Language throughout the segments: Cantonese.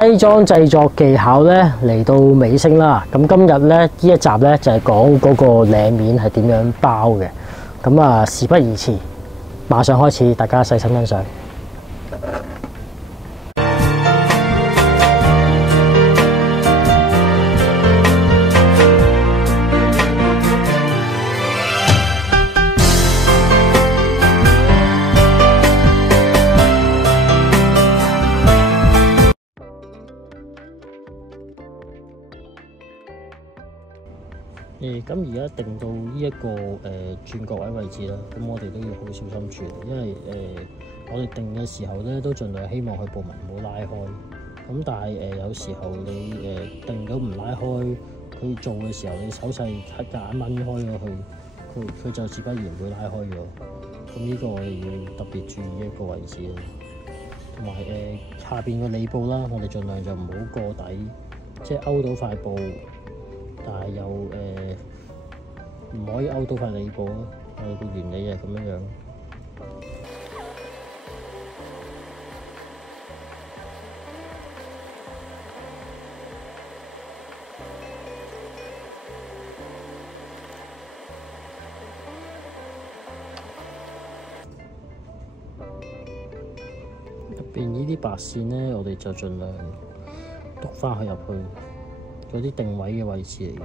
低裝製作技巧咧嚟到尾聲啦，咁今日咧呢一集咧就係講嗰個領面係點樣包嘅，咁啊事不宜遲，馬上開始，大家細心欣賞。咁而家定到呢一個轉角位位置啦，咁我哋都要好小心處理，因為我哋定嘅時候咧都盡量希望佢部紋唔好拉開，咁但係有時候你定咗唔拉開，佢做嘅時候你手勢夾硬掹開咗佢就自不然會拉開咗，咁呢個我哋要特別注意一個位置啦，同埋下邊個尾部啦，我哋盡量就唔好過底，即係勾到塊布。但係又唔可以勾到塊尾部咯，我哋個原理係咁樣樣。入邊呢啲白線咧，我哋就盡量篤翻佢入去。嗰啲定位嘅位置嚟嘅，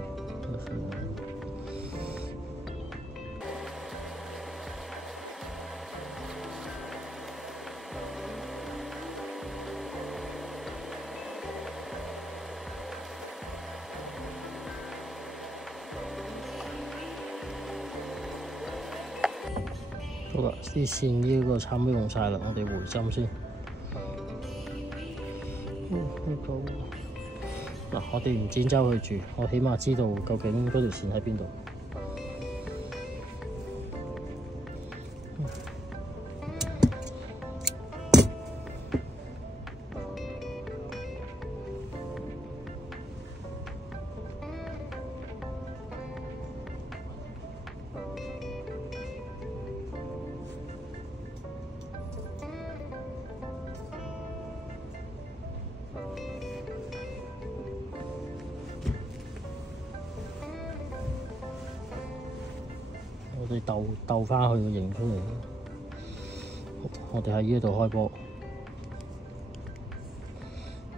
好啦，啲線呢個差唔多用晒啦，我哋回針先。嗱，我哋唔剪走佢住，我起碼知道究竟嗰條線喺邊度。我哋鬥翻佢個形出嚟，我哋喺呢度開波，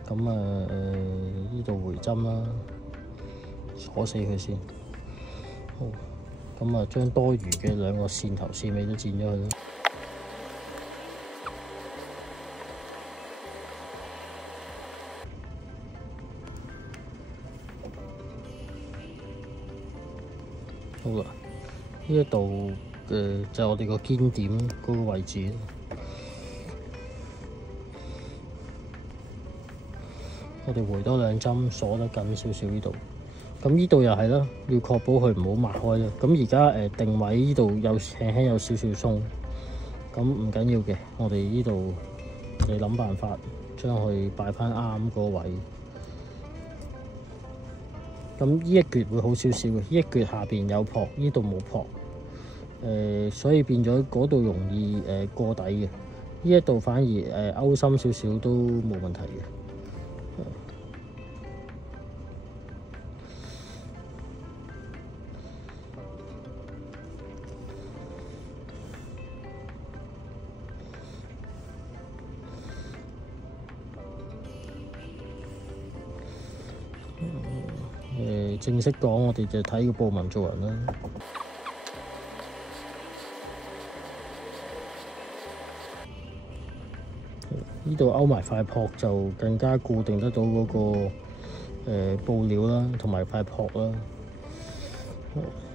咁呢度回針啦，鎖死佢先。好，咁將多餘嘅兩個線頭線尾都剪咗佢啦。好啦。呢一度嘅就係我哋個肩點嗰個位置，我哋回多兩針，鎖得緊少少呢度。咁呢度又係啦，要確保佢唔好擘開啦。咁而家定位呢度有輕輕有少少鬆，咁唔緊要嘅。我哋呢度你諗辦法將佢擺翻啱嗰個位。咁呢一橛會好少少嘅，呢一橛下邊有撲，呢度冇撲，所以變咗嗰度容易過底嘅，呢一度反而勾深少少都冇問題嘅。正式講，我哋就睇個布紋做人啦。呢度勾埋塊撲就更加固定得到嗰個布料啦，同埋塊撲啦，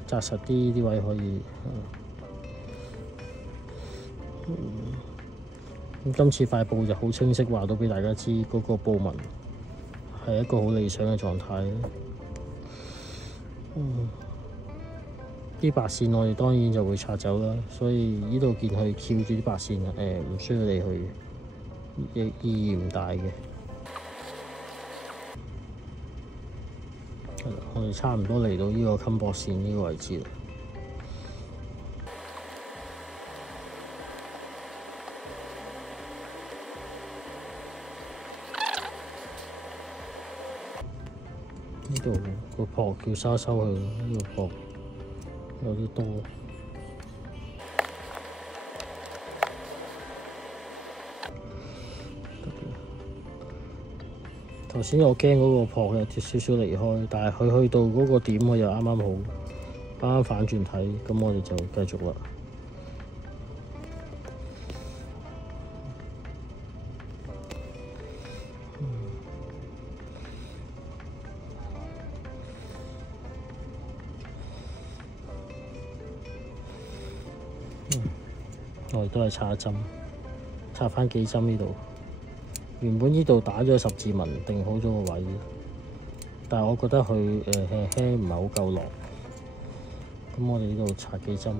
紮實啲啲位可以。咁今次塊布就好清晰，話到俾大家知嗰個布紋係一個好理想嘅狀態。啲白線我哋當然就會拆走啦，所以呢度見佢翹住啲白線，唔需要理佢，意義唔大嘅。我哋差唔多嚟到呢個襟膊線呢個位置啦。呢度個撲要收收佢，呢個撲有啲多。頭先我驚嗰個撲有啲少少離開，但係佢去到嗰個點，佢又啱啱好，啱啱反轉體，咁我哋就繼續啦。我哋都係插一針，插返幾針呢度。原本呢度打咗十字紋，定好咗個位，但係我覺得佢輕輕唔係好夠落。咁我哋呢度插幾針。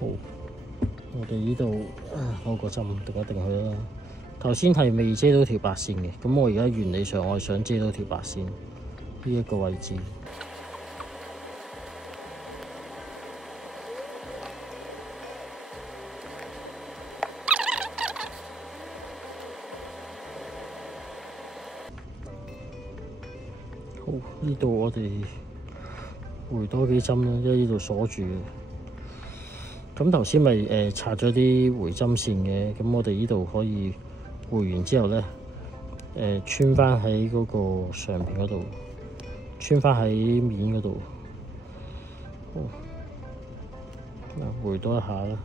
好，我哋呢度攞個針定一定佢啦。頭先係未遮到條白線嘅，咁我而家原理上我係想遮到條白線呢一個位置。好，呢度我哋回多幾針啦，因為呢度鎖住。咁頭先咪拆咗啲回針線嘅，咁我哋呢度可以回完之後咧，穿翻喺嗰個上邊嗰度，穿翻喺面嗰度，回多一下啦。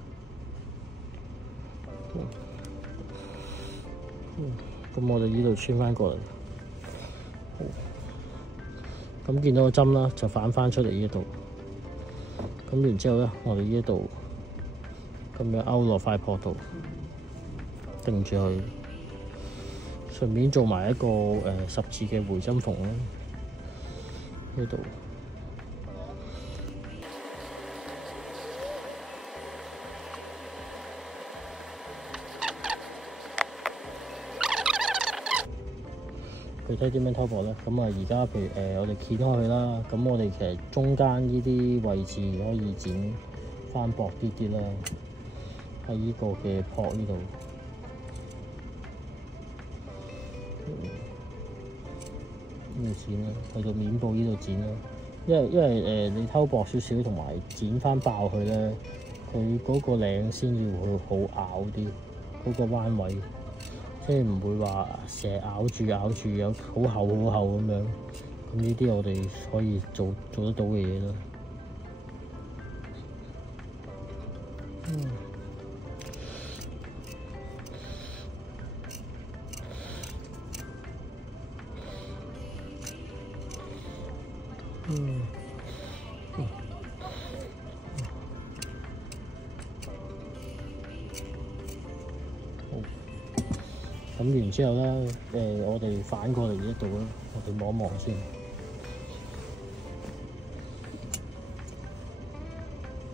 咁我哋呢度穿翻過嚟，咁見到個針啦，就反翻出嚟呢度。咁然之後咧，我哋呢度咁樣勾落塊撲度，定住佢，順便做埋一個十字嘅回針縫啦。呢度具體點樣偷薄咧？咁啊，而家譬如我哋掀開佢啦，咁我哋其實中間呢啲位置可以剪翻薄啲啲啦。喺呢個嘅撲呢度，呢度剪啦，去到面部呢度剪啦。因為你偷薄少少，同埋剪翻爆佢咧，佢嗰個領先要會好咬啲，嗰個彎位，即係唔會話成日咬住有好厚咁樣。咁呢啲我哋可以做得到嘅嘢啦。咁然之後咧，我哋反過嚟呢度啦，我哋望一望先。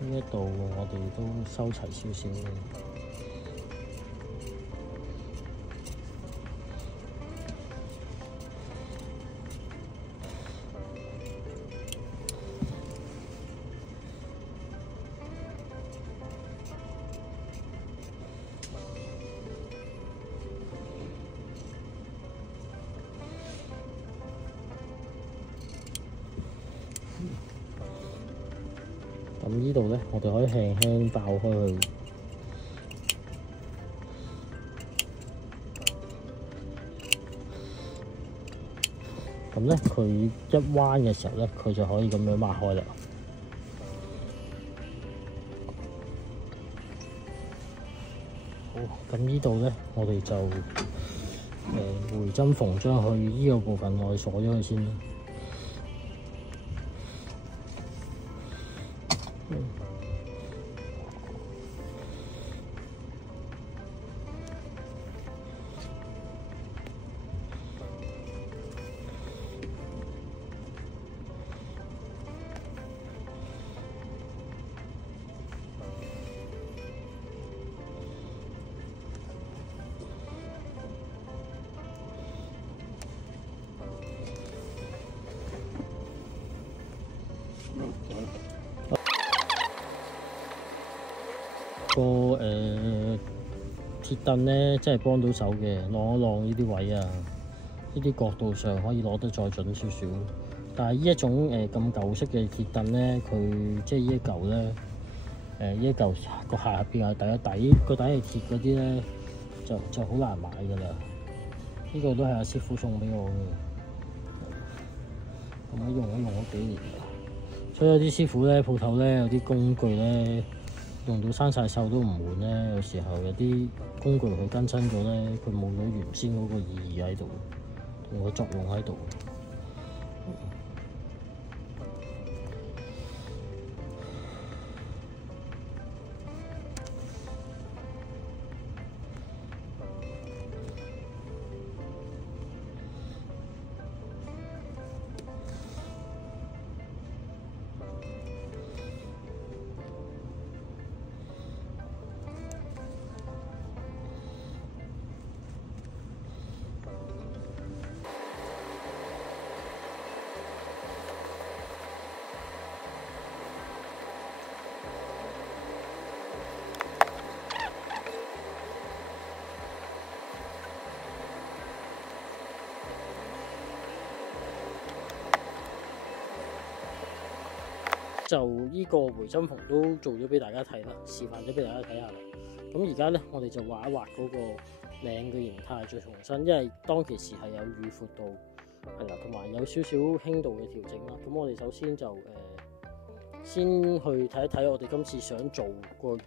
呢一度我哋都收齊少少嘅。咁呢度咧，我哋可以輕輕爆開佢。咁咧，佢一彎嘅時候咧，佢就可以咁樣擘開啦。好，咁呢度咧，我哋就回針縫將佢呢個部分我哋鎖咗佢先啦。個鐵凳咧，真係幫到手嘅，晾一晾呢啲位啊，呢啲角度上可以攞得再準少少。但係呢一種咁舊式嘅鐵凳咧，佢即係呢一嚿咧，呢一嚿個下邊啊，個底係鐵嗰啲咧，就好難買㗎啦。呢個都係阿師傅送俾我嘅，咁用咗幾年啦。所以有啲師傅咧，鋪頭咧有啲工具咧，用到生晒鏽都唔換咧，有時候有啲工具佢更新咗咧，佢冇咗原先嗰個意義喺度，同個作用喺度。就呢個回針縫都做咗俾大家睇啦，示範咗俾大家睇下啦。咁而家咧，我哋就畫一畫嗰個領嘅形態，再重新，因為當其時係有預闊度，係啦，同埋有少少輕度嘅調整啦。咁我哋首先就先去睇一睇我哋今次想做個領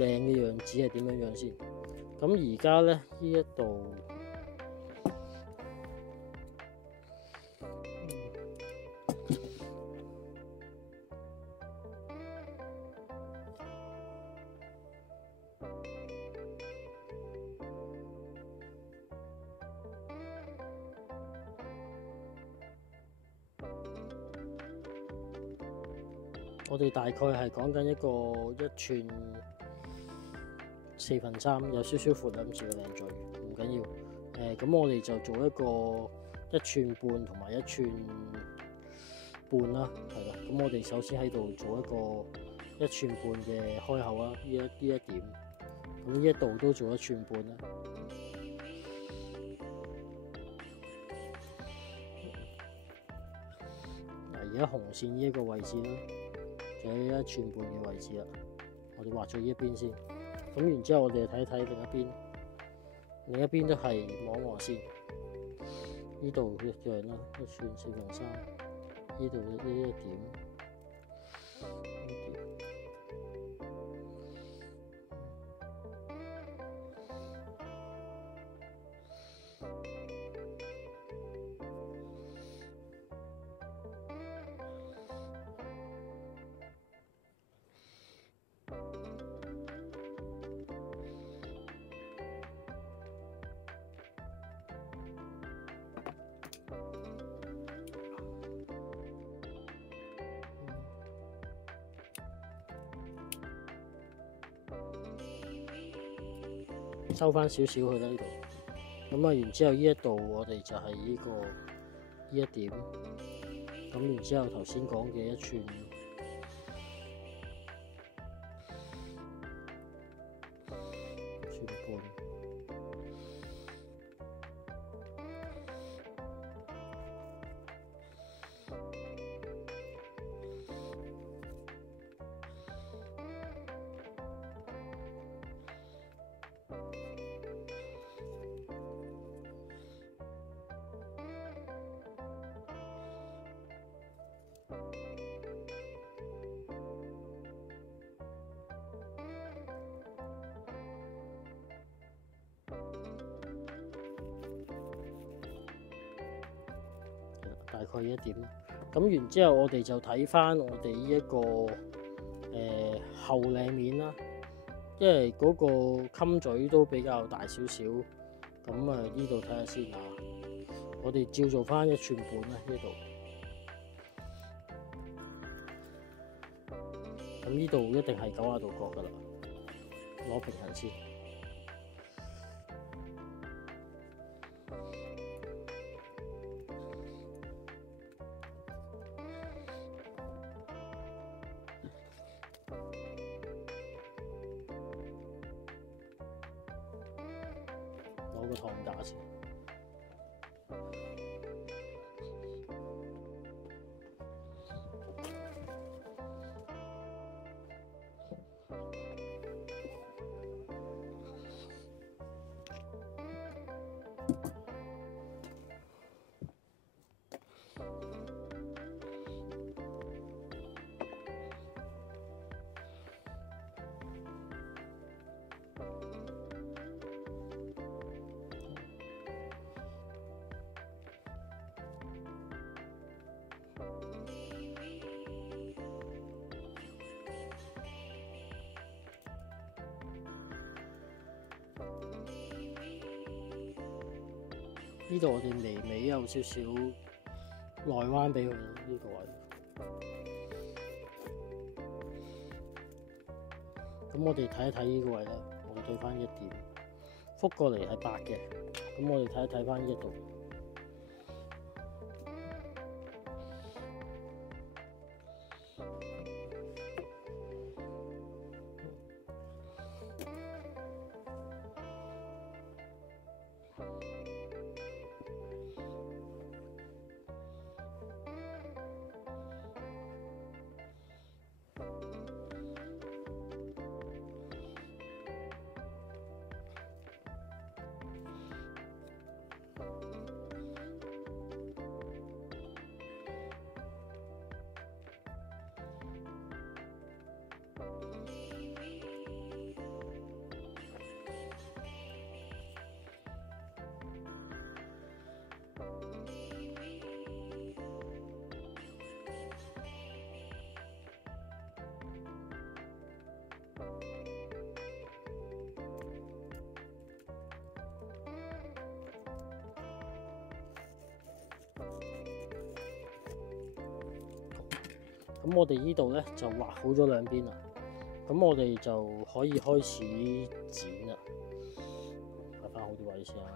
嘅樣子係點樣樣先。咁而家咧，呢一度。我哋大概係講緊一個1寸4/3，有少少闊啦，咁似個領嘴，唔緊要。咁我哋就做一個1寸半同埋1寸半啦，係啦。咁我哋首先喺度做一個1寸半嘅開口啦，呢一點。咁呢一度都做1寸半啦。嗱，而家紅線呢一個位置咧，就喺1寸半嘅位置啦，我哋畫咗呢一邊先，咁然之後我哋睇一睇另一邊都係望線，呢度一樣啦，1寸4/3，呢度呢一點。收翻少少去啦呢度，咁啊然之後呢一度我哋就係呢一點，咁然之後頭先講嘅1寸。大概1點，咁然之後我哋就睇翻我哋呢一個後領面啦，因為嗰個襟嘴都比較大少少，咁啊呢度睇下先啊，我哋照做翻1寸半啦呢度，咁呢度一定係90度角噶啦，攞平衡先。燙架先。呢度我哋微微有少少內彎俾佢呢個位，咁我哋睇一睇呢個位啦，我哋對翻1點，覆過嚟係8嘅，咁我哋睇一睇翻呢度。咁我哋呢度咧就畫好咗兩邊啦，咁我哋就可以開始剪啦。擺翻好啲位先啊。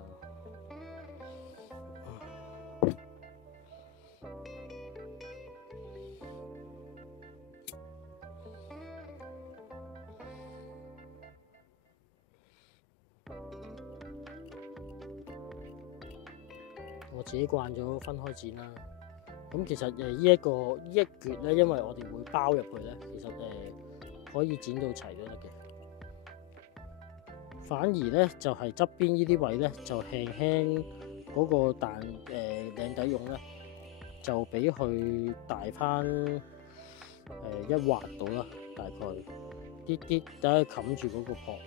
我自己慣咗分開剪啦。咁其實呢一橛咧，因為我哋會包入去咧，其實可以剪到齊都得嘅。反而咧就係側邊呢啲位咧，就輕輕嗰個領底用咧，就俾佢大翻1劃到啦，大概啲等佢冚住嗰個殼。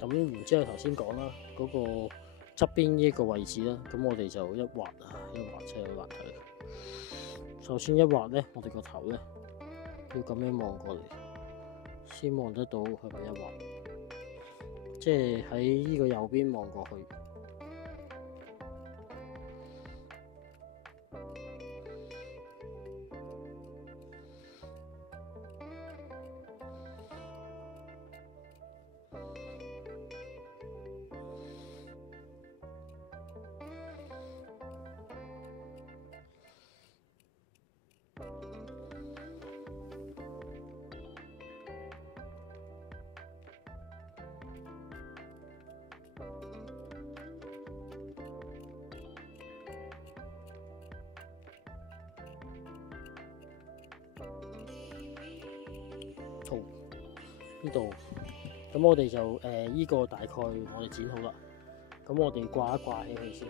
咁然之後頭先講啦，嗰個側邊呢個位置啦，咁我哋就一劃真係好難睇。首先一劃咧，我哋個頭咧要咁樣望過嚟，先望得到係咪一劃，即係喺呢個右邊望過去。呢度咁我哋就依個大概我哋剪好啦。咁我哋掛一掛起佢先。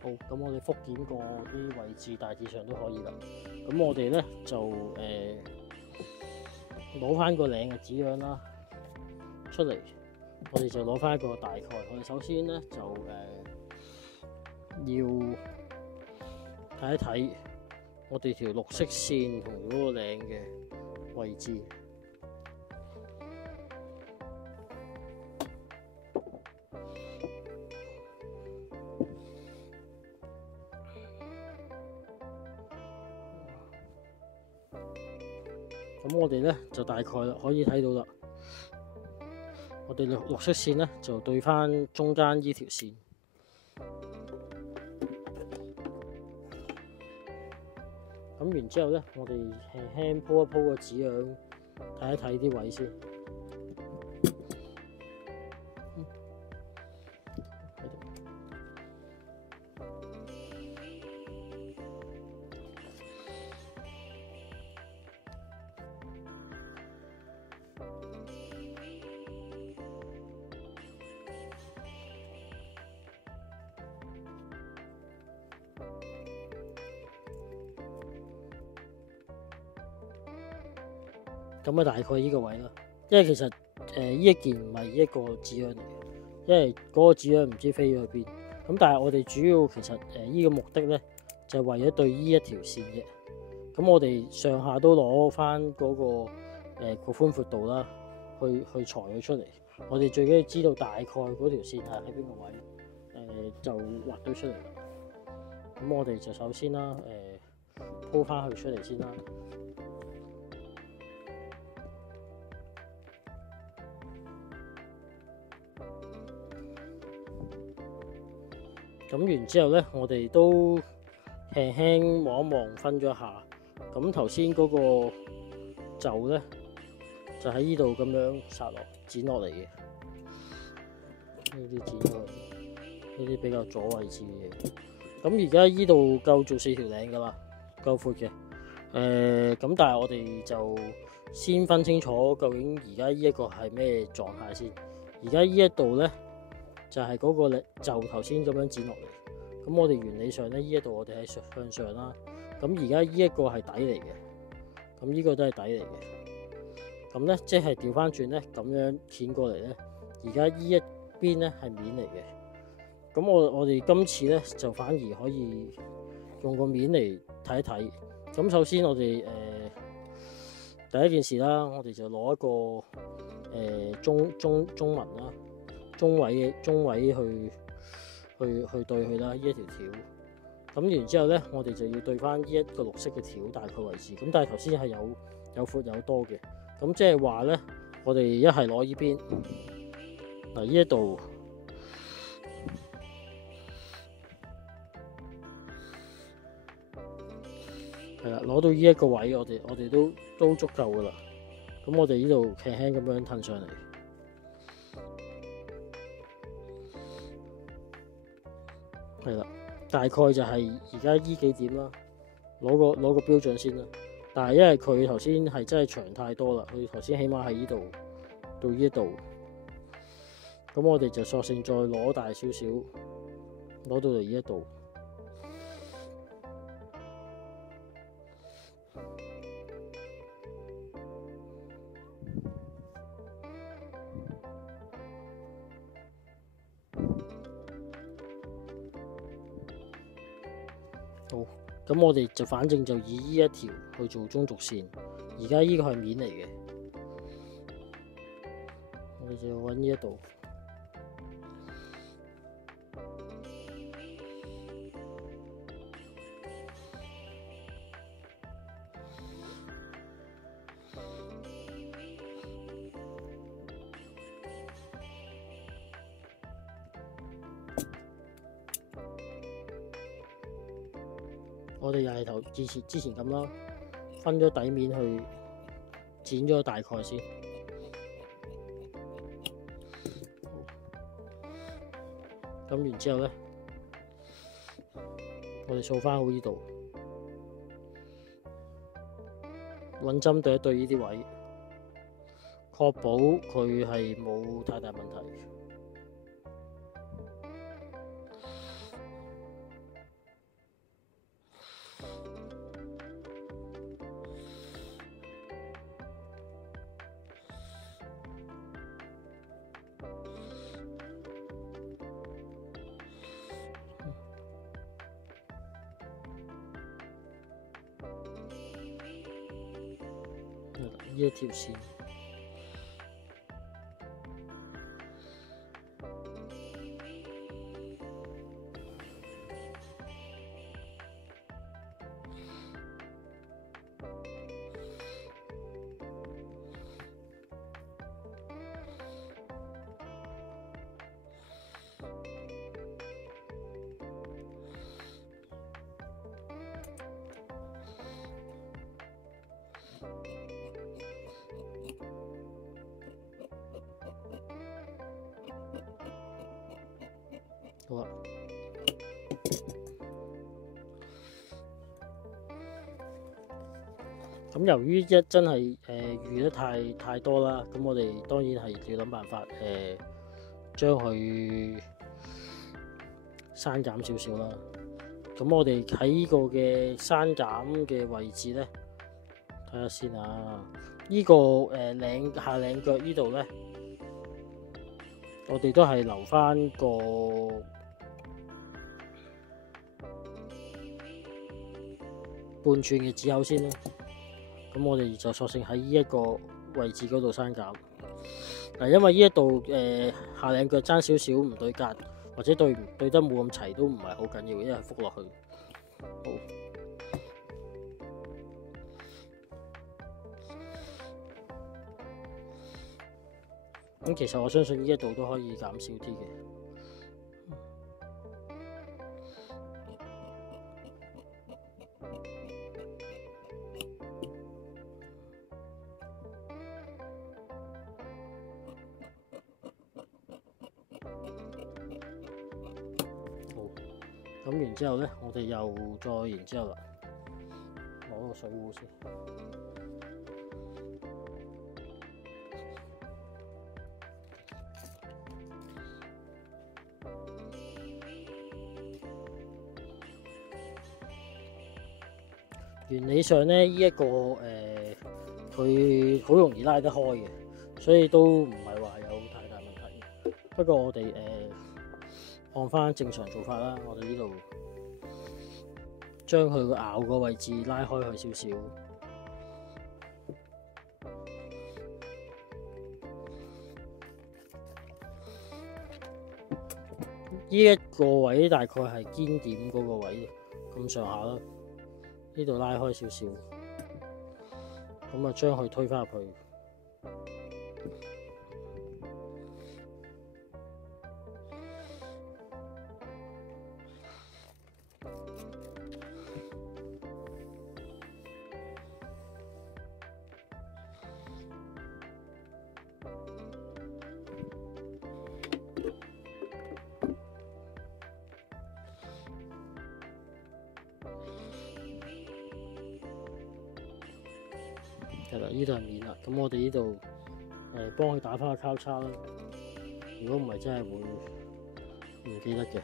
好，咁我哋復檢過啲位置，大致上都可以啦。咁我哋咧就攞翻個領嘅紙樣啦出嚟，我哋就攞翻一個大概。我哋首先咧就要睇一睇我哋條綠色線同嗰個領嘅位置。咁我哋咧就大概可以睇到啦。我哋綠色線咧就對翻中間呢條線。咁然之後咧，我哋輕輕鋪一鋪個紙樣，睇一睇啲位先。咁啊，大概呢個位啦。因為其實呢一件唔係一個紙樣嚟嘅，因為嗰個紙樣唔知飛咗去邊。咁但係我哋主要其實呢個目的咧，就係為咗對呢一條線嘅。咁我哋上下都攞翻嗰個個寬闊度啦，去裁佢出嚟。我哋最緊要知道大概嗰條線係喺邊個位，就畫到出嚟啦。咁我哋就首先啦，鋪翻佢出嚟先啦。咁完之後咧，我哋都輕輕望一望，分咗下。咁頭先嗰個袖咧，就喺呢度咁樣殺落剪落嚟嘅。呢啲剪落嚟，呢啲比較左位置嘅嘢。咁而家呢度夠做4條領噶啦，夠闊嘅。咁但係我哋就先分清楚究竟而家呢一個係咩狀態先。而家呢一度咧，就係嗰個袖頭先咁樣剪落嚟。咁我哋原理上咧，呢一度我哋係向上啦。咁而家呢一個係底嚟嘅，咁呢個都係底嚟嘅。咁咧即係調翻轉咧，咁樣剪過嚟咧，而家呢一邊咧係面嚟嘅。咁我哋今次咧就反而可以用個面嚟睇一睇。咁首先我哋第一件事啦，我哋就攞一個中紋啦。中位去對佢啦，呢一條條。咁然之後咧，我哋就要對翻呢一個綠色嘅條大概位置。咁但係頭先係有闊有多嘅。咁即係話咧，我哋一係攞呢邊嗱，呢一度係啦，攞到呢一個位，我哋都足夠噶啦。咁我哋呢度輕輕咁樣褪上嚟。係啦，大概就係而家呢幾點啦，攞個標準先啦。但係因為佢頭先係真係長太多啦，佢頭先起碼喺呢度到呢度，咁我哋就索性再攞大少少，攞到嚟呢一度。好，咁我哋就反正就以呢一條去做中軸線，而家呢個係面嚟嘅，我哋就揾呢一度。我哋又係頭之前咁啦，分咗底面去剪咗大概先。咁然之後咧，我哋掃翻好呢度，揾針對一對呢啲位，確保佢係冇太大問題。呢一條線，好啦。咁由於真係預得太多啦，咁我哋當然係要諗辦法將佢刪減少少啦。咁我哋喺呢個嘅刪減嘅位置咧，睇下先啊。呢個下領腳呢度咧，我哋都係留翻個半寸嘅指口先啦。咁我哋就索性喺呢一個位置嗰度刪減。嗱，因為呢一度下領腳爭少少唔對格，或者對得冇咁齊都唔係好緊要，因為覆落去。好。咁其實我相信呢一度都可以減少啲嘅。咁然之後咧，我哋又再然之後啦，攞個水壺先。原理上咧，呢一個佢好容易拉得開嘅，所以都唔係話有太大問題。不過我哋按翻正常做法啦，我哋呢度將佢個咬個位置拉開去少少。呢一個位大概係肩點嗰個位咁上下啦。呢度拉開少少，咁啊將佢推返入去。係啦，呢度係面啦，咁我哋呢度幫佢打返個交叉啦。如果唔係，真係會唔記得嘅。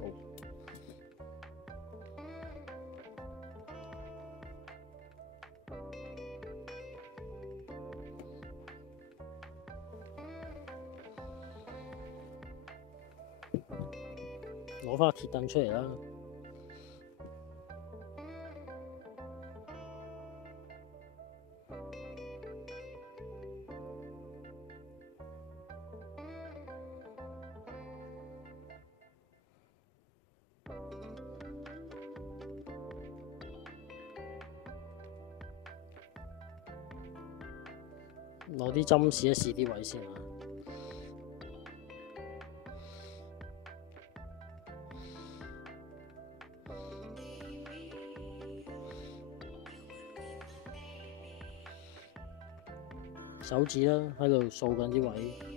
好，攞翻個鐵凳出嚟啦。攞啲針試一試啲位先啊！手指啦，喺度掃緊啲位。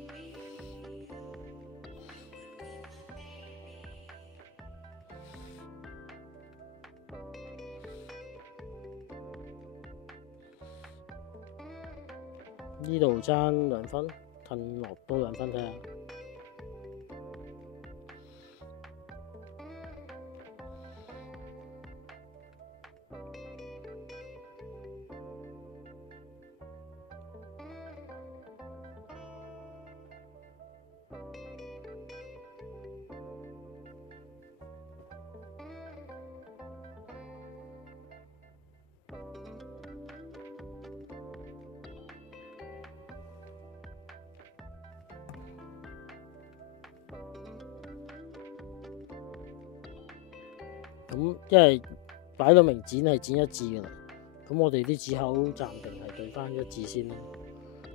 呢度爭2分，褪落多2分睇下。咁因為擺到明剪係剪一致㗎啦，咁我哋啲指口暫定係對翻一致先啦。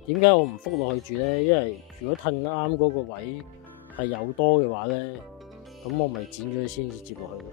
點解我唔覆落去住咧？因為如果褪啱嗰個位係有多嘅話咧，咁我咪剪咗佢先至接落去咯。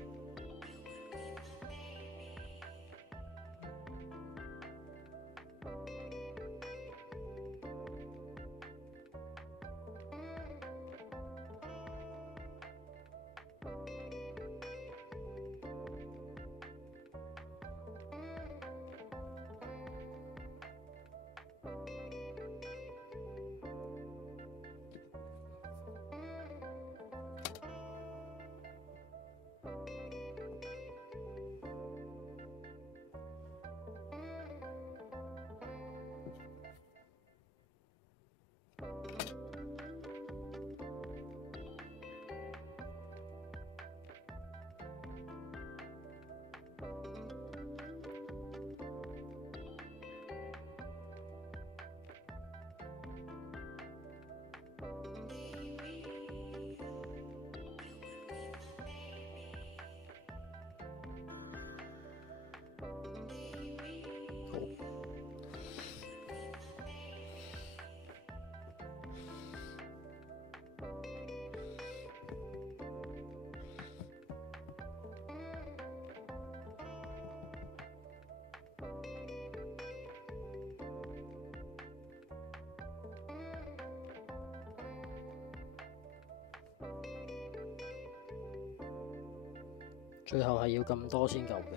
最後係要咁多先夠嘅。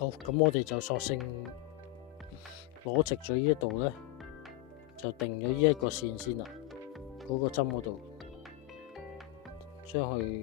好，咁我哋就索性攞直咗呢一度咧，就定咗呢一個線先啦。嗰個針嗰度，將佢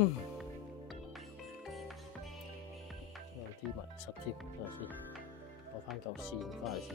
有啲迷失添，等下先，攞翻嚿線翻嚟先。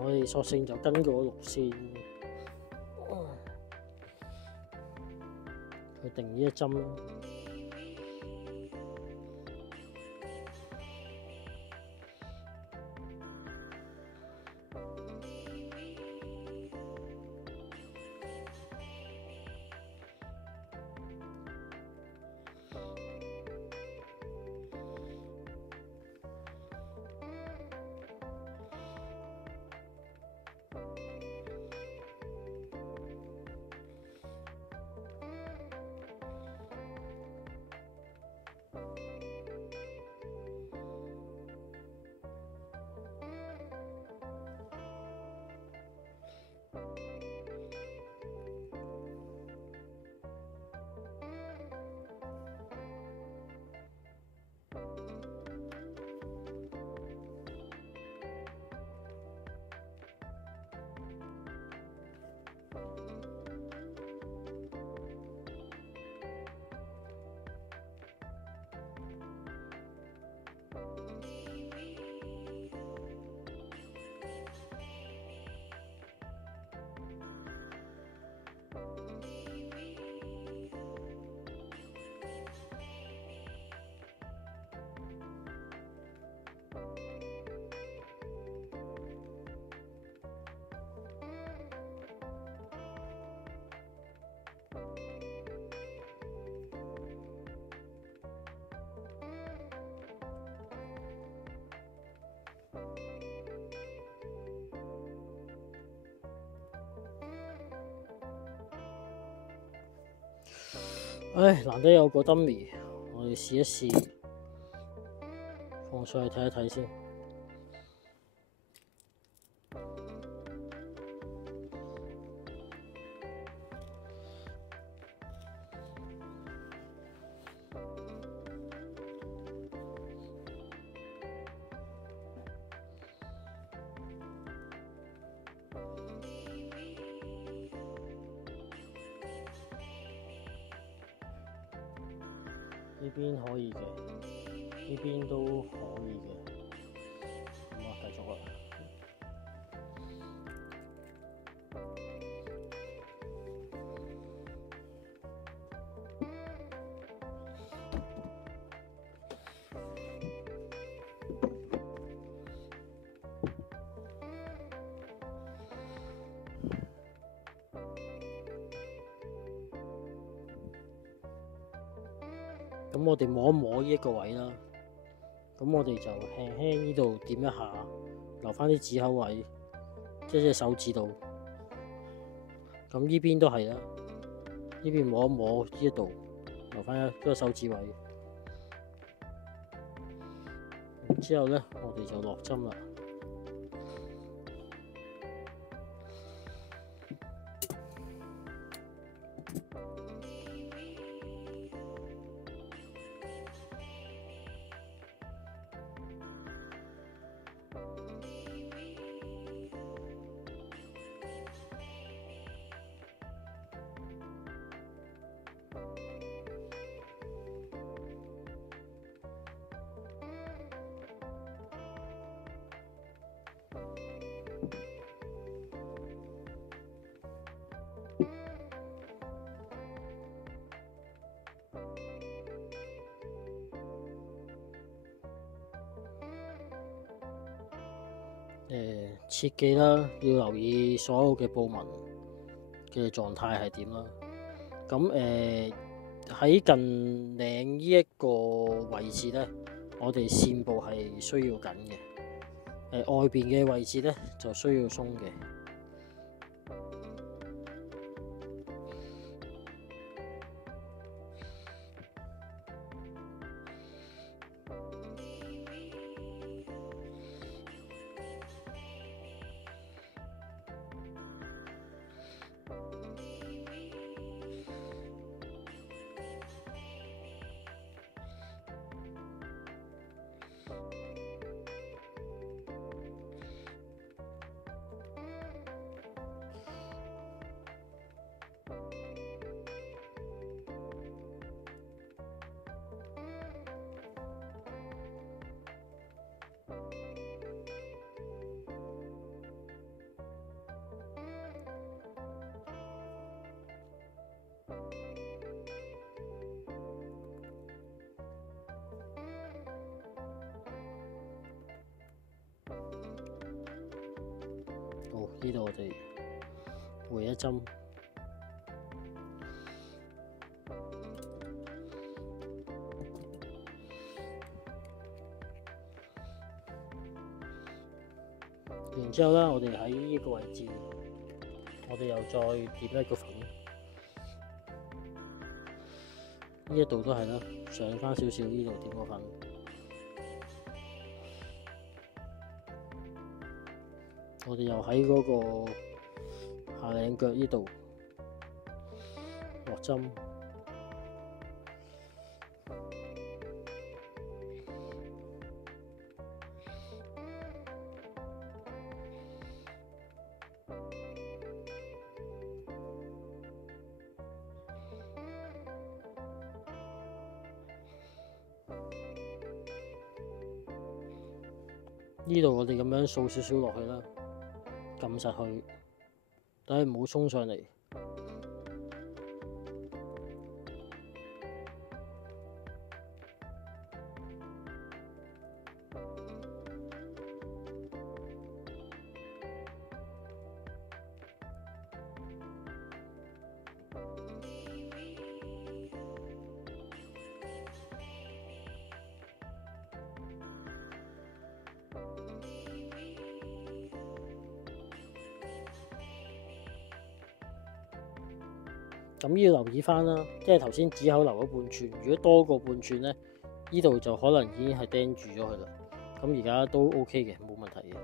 我哋索性就跟個路線去定呢一針啦。唉，難得有個 dummy， 我哋試一試，放上去睇一睇先。呢邊可以嘅，呢邊都可以嘅，咁啊繼續啦。咁我哋摸一摸呢一個位啦，咁我哋就輕輕呢度點一下，留翻啲指口位，即係隻手指度。咁呢邊都係啦，呢邊摸一摸呢一度，留翻一個手指位。之後咧，我哋就落針啦。切記啦，要留意所有嘅布紋嘅狀態係點啦。咁喺近領呢一個位置咧，我哋線部係需要緊嘅。外邊嘅位置咧就需要鬆嘅。好，呢度我哋回一針。然之後咧，我哋喺呢個位置，我哋又再點一個粉。呢一度都係啦，上翻少少，呢度點個粉。我哋又喺嗰個下領腳呢度落針。呢度我哋咁樣掃少少落去啦，撳實佢，等佢唔好衝上嚟。咁要留意翻啦，即係頭先指口留咗半寸，如果多過半寸咧，呢度就可能已經係釘住咗佢啦。咁而家都 OK 嘅，冇問題嘅。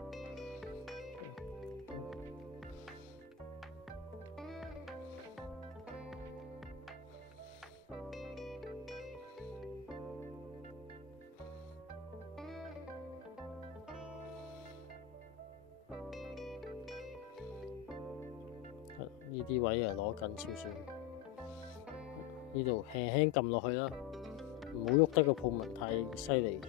呢啲位啊攞緊少少。呢度輕輕撳落去啦，唔好喐得個泡紋太犀利。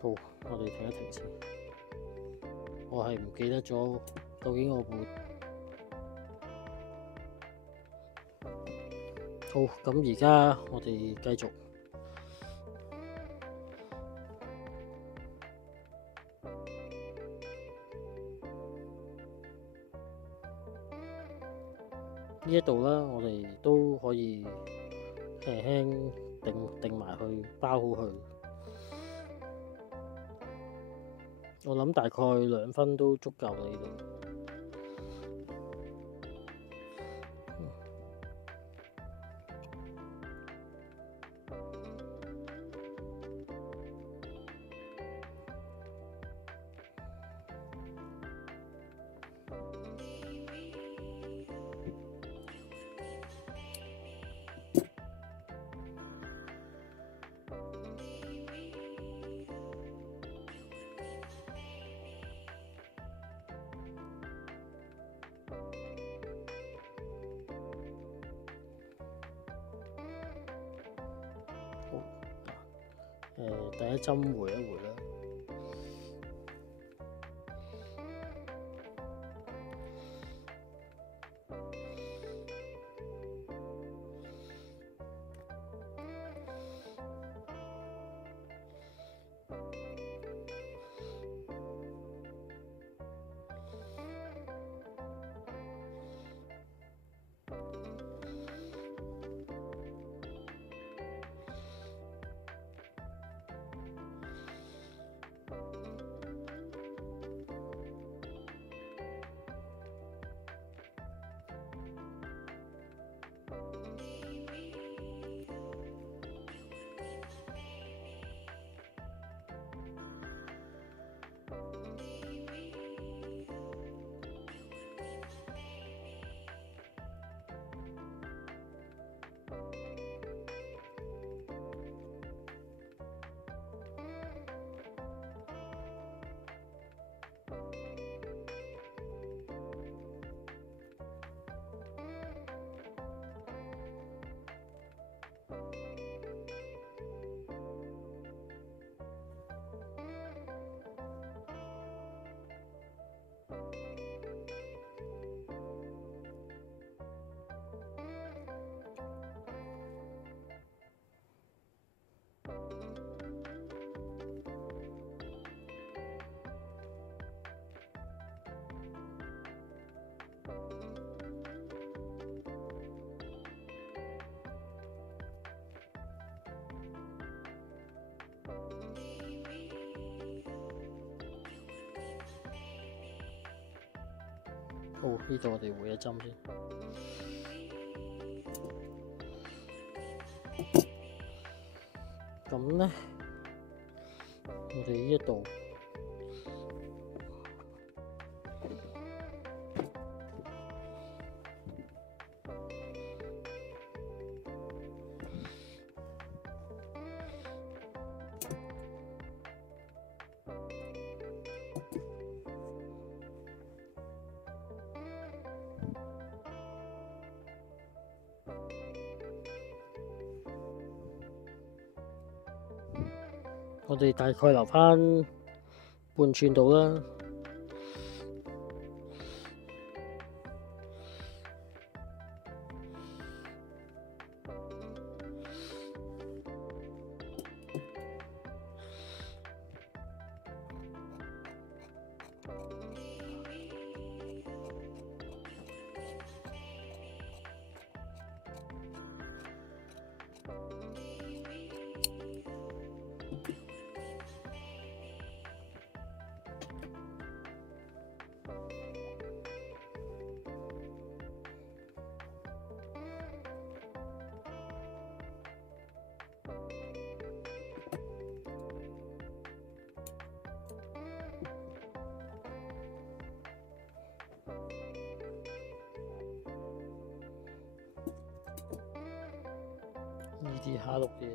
好，我哋停一停先。我係唔記得咗究竟我部好。咁而家我哋繼續。呢一度啦，我哋都可以輕輕定埋去，包好佢。我諗大概2分都足夠啦，呢度。第一針回一回啦。好，呢度我哋回一針先。咁咧，我哋呢一度我哋大概留返半寸度啦。呢啲蝦碌嘢，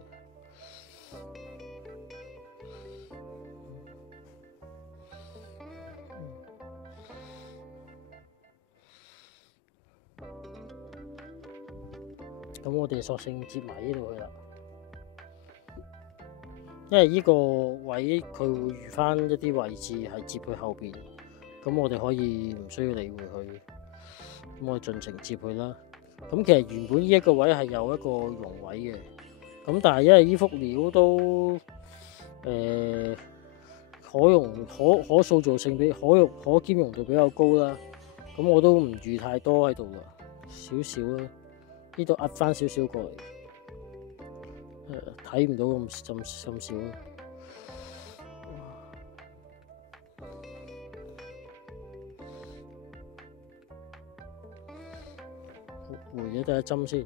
咁我哋索性接埋呢度去啦，因為呢個位佢會預返一啲位置係接佢後邊，咁我哋可以唔需要理會佢，咁我哋盡情接佢啦。咁其實原本呢一個位係有一個容位嘅，咁但係因為呢幅料都可塑造性可兼容度比較高啦，咁我都唔預太多喺度啦，少少啦，呢度壓翻少少過嚟，睇唔到咁少啦。回咗第一針先，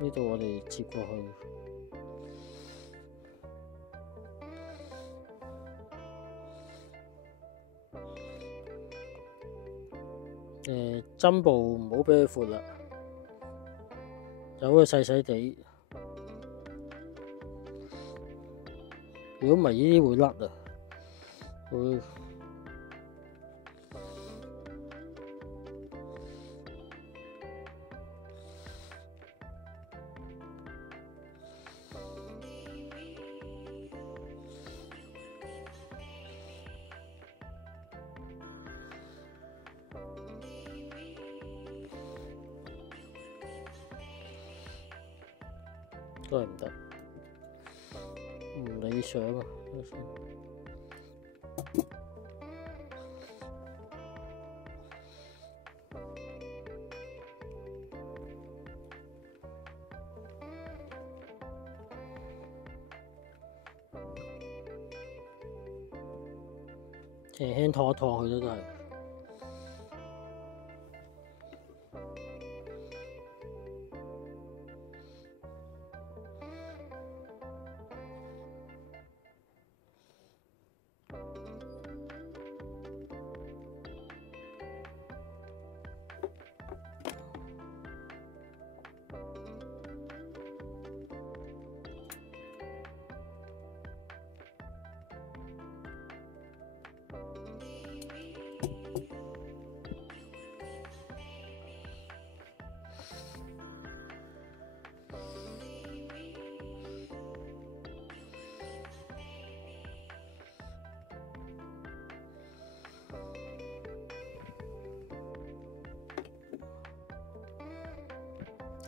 呢度我哋接過去。針部唔好俾佢闊啦，有佢細細地。如果唔係呢啲會甩啊，會。都係唔得，唔理想啊！輕輕燙一燙佢都係。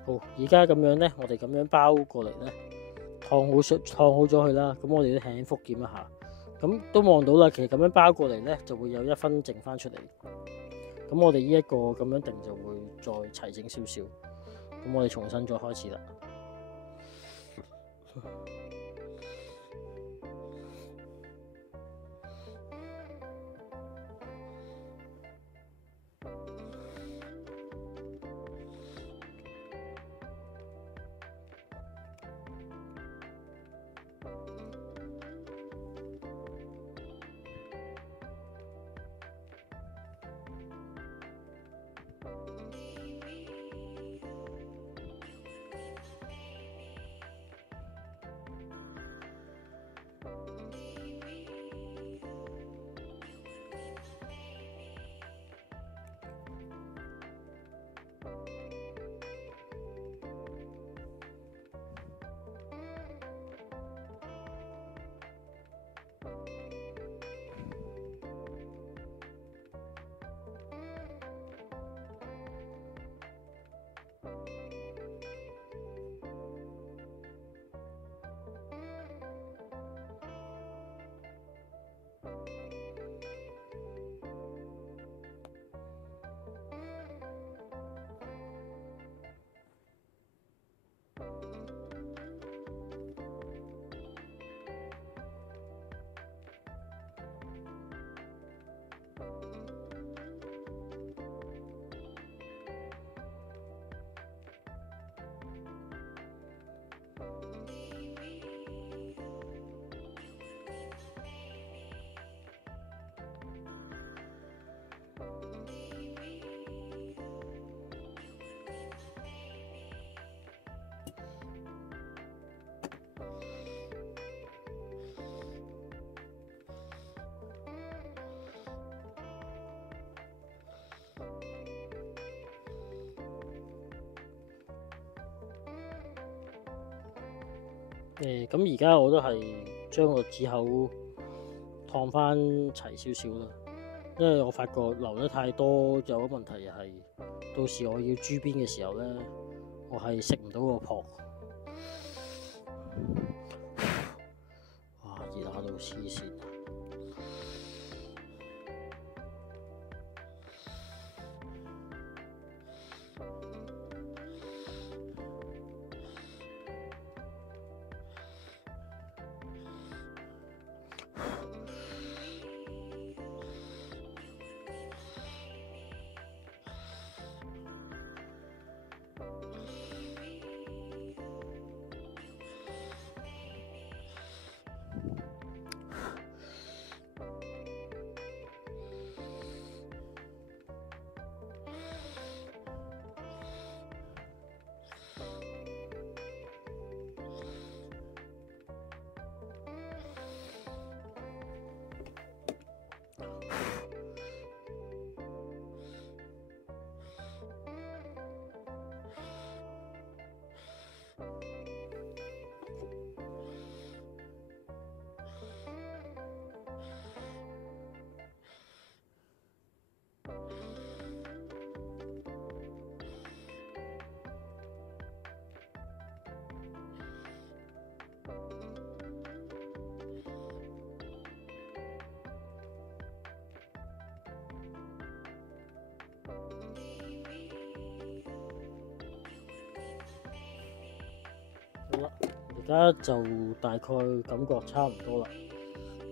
好，而家咁樣咧，我哋咁樣包過嚟咧，燙好咗佢啦。咁我哋都輕輕覆檢一下，咁都望到啦。其實咁樣包過嚟咧，就會有1分剩翻出嚟。咁我哋呢一個咁樣定就會再齊整少少。咁我哋重新再開始啦。咁而家我都係將個指口燙翻齊少少啦，因為我發覺留得太多有個問題係，到時我要珠邊嘅時候咧，我係食唔到個泡。哇！熱下到黐線。啦，而家就大概感覺差唔多啦，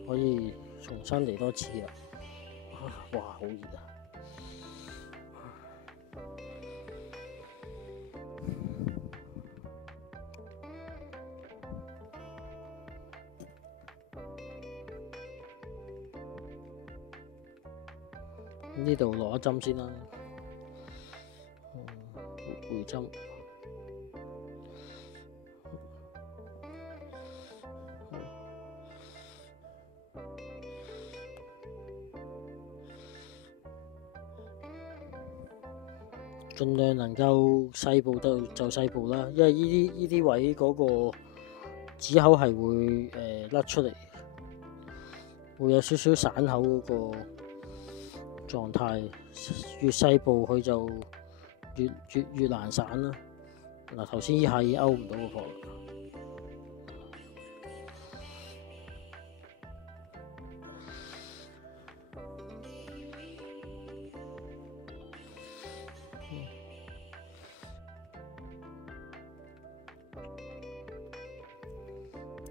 可以重新嚟多次啦。哇，好熱啊！呢度落一針先啦，回針。盡量能夠細部得就細部啦，因為呢啲位嗰個指口係會甩出嚟，會有少少散口嗰個狀態。越細部佢就越難散啦。嗱，頭先呢下已經勾唔到個殼啦。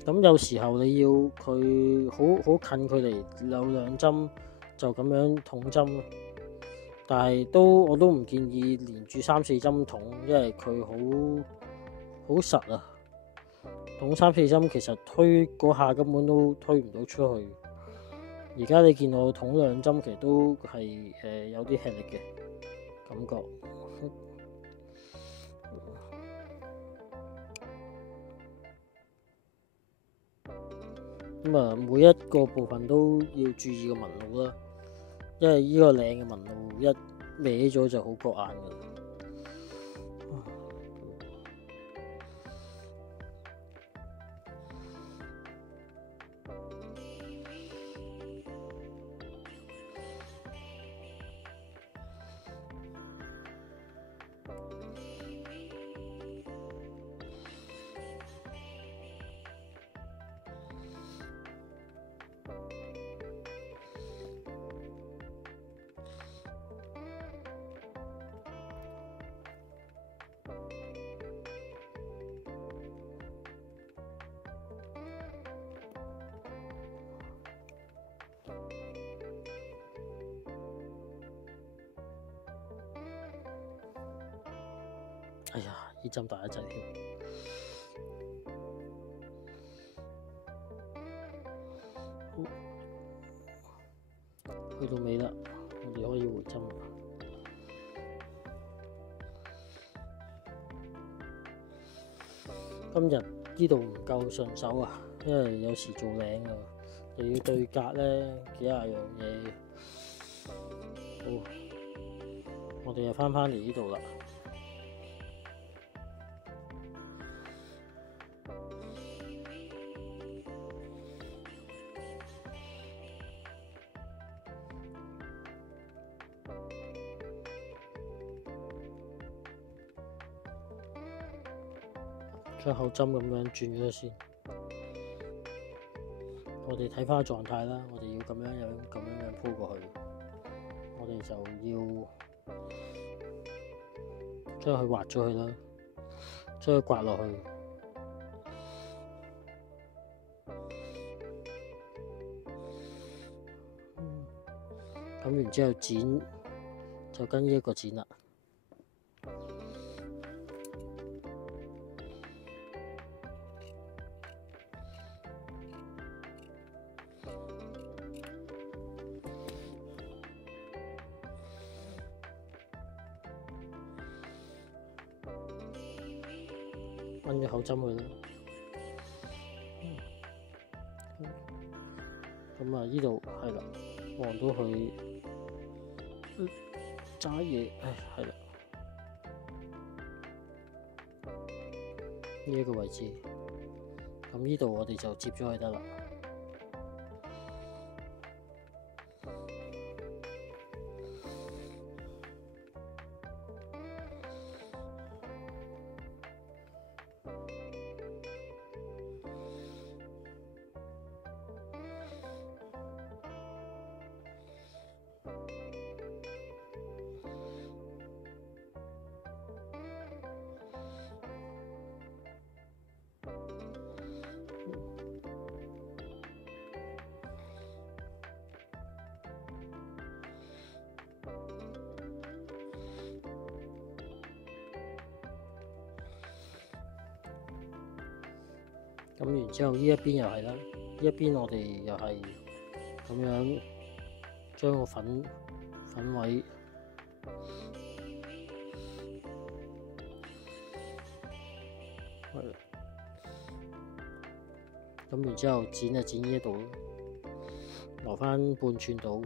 咁有時候你要佢好近距離有兩針就咁樣捅針咯，但係我都唔建議連住3-4針捅，因為佢好實啊。捅3-4針其實推嗰下根本都推唔到出去。而家你見我捅2針，其實都係有啲吃力嘅感覺。咁啊，每一個部分都要注意個紋路啦，因為呢個領嘅紋路一歪咗就好割眼㗎。哎呀，呢針大一劑添。去到尾啦，我哋可以回針啦。今日呢度唔夠順手啊，因為有時做領啊，又要對格咧，幾廿樣嘢。好，我哋又翻嚟呢度啦。將口針咁樣轉咗先，我哋睇翻個狀態啦。我哋要咁樣鋪過去，我哋就要將佢滑咗去啦，將佢刮落去。咁然之後剪就跟呢一個剪啦。掹咗口針佢啦，咁啊呢度係啦，望到佢揸嘢，係啦，呢一個位置，咁呢度我哋就接咗佢得啦。咁然之後呢一邊又係啦，呢一邊我哋又係咁樣將個粉位咁然之後剪就剪呢一度，留翻半寸到。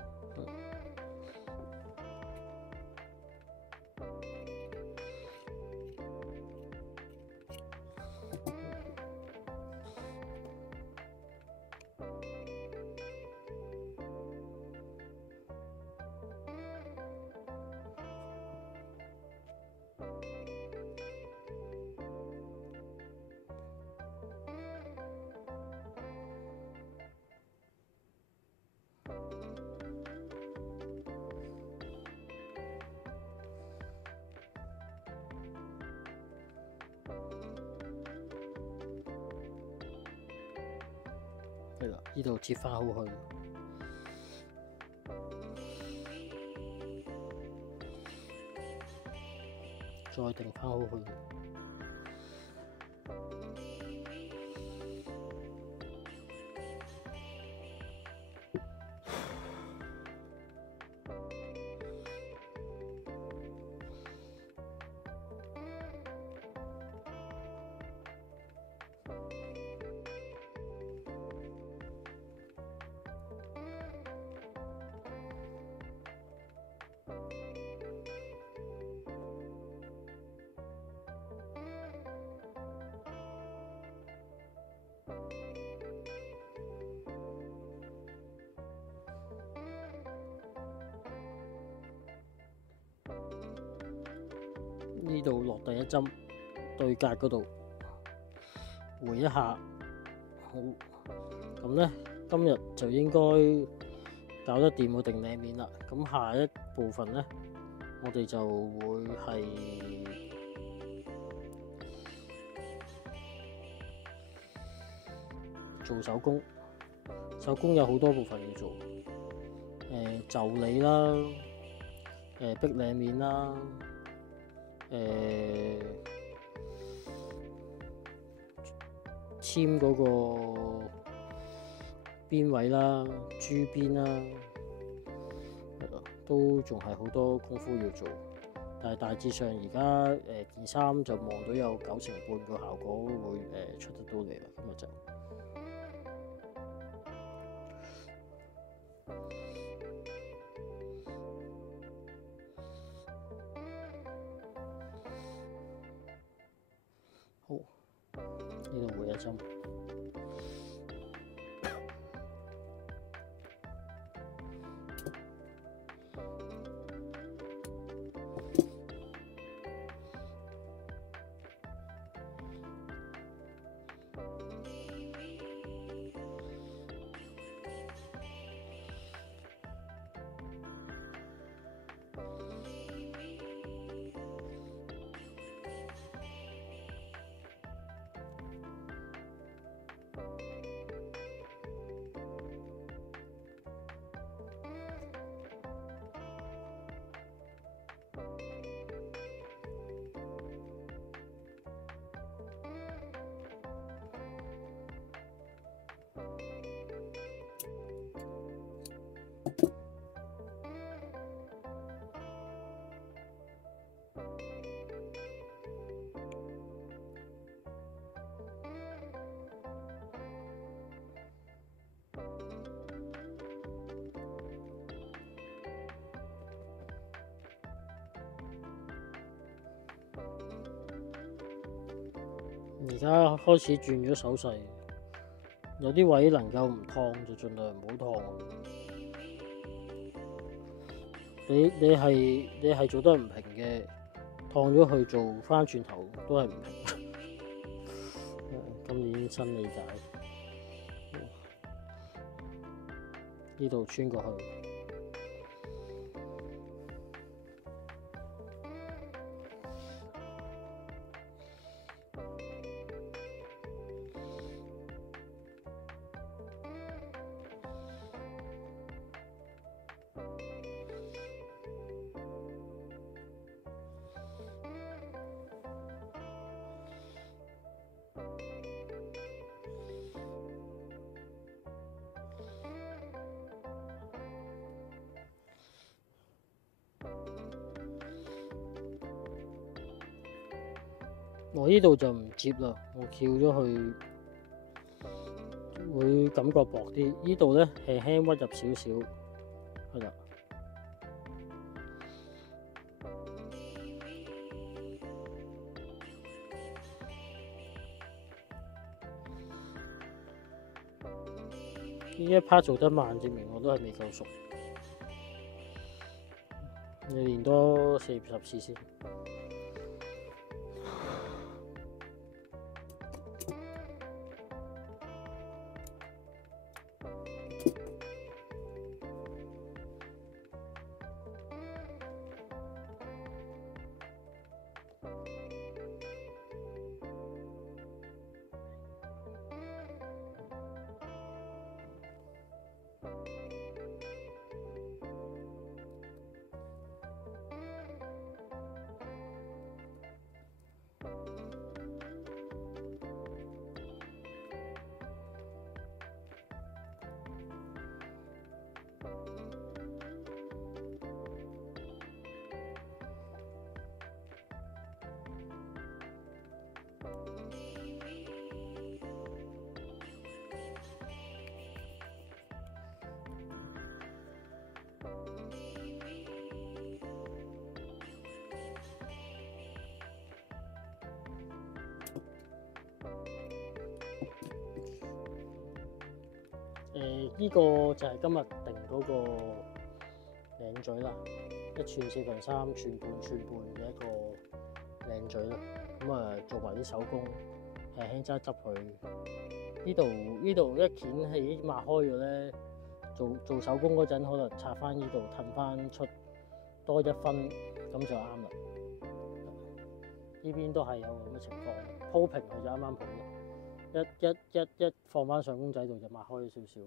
係啦，呢度接翻好去，再定翻好去。呢度落第一針對格嗰度回一下，好，咁咧今日就應該搞得掂個定領面啦。咁下一部分咧，我哋就會係做手工。手工有好多部分要做，就理啦，逼領面啦。簽嗰個邊位啦、珠邊啦，都仲係好多功夫要做。但係大致上而家件衫就望到有90%個效果會出得到嚟啦。今日就好，呢度回一針。而家開始轉咗手勢，有啲位能夠唔燙就盡量唔好燙。你係做得唔平嘅，燙咗去做翻轉頭都係唔平。今年新理解，呢度穿過去。我呢度就唔接啦，我翹咗去會感覺薄啲。呢度咧輕輕屈入少少，係啦。呢一 part 做得慢，證明我都係未夠熟。你練多40次先。呢個就係今日定嗰個領嘴啦，1寸4/3寸半寸半嘅一個領嘴啦。咁啊，做埋啲手工，輕輕執佢。呢度一件起抹開咗咧，做手工嗰陣可能拆翻呢度，褪翻出多1分，咁就啱啦。呢邊都係有咁嘅情況，鋪平佢就啱啱好啦。一放翻上公仔度就抹開少少。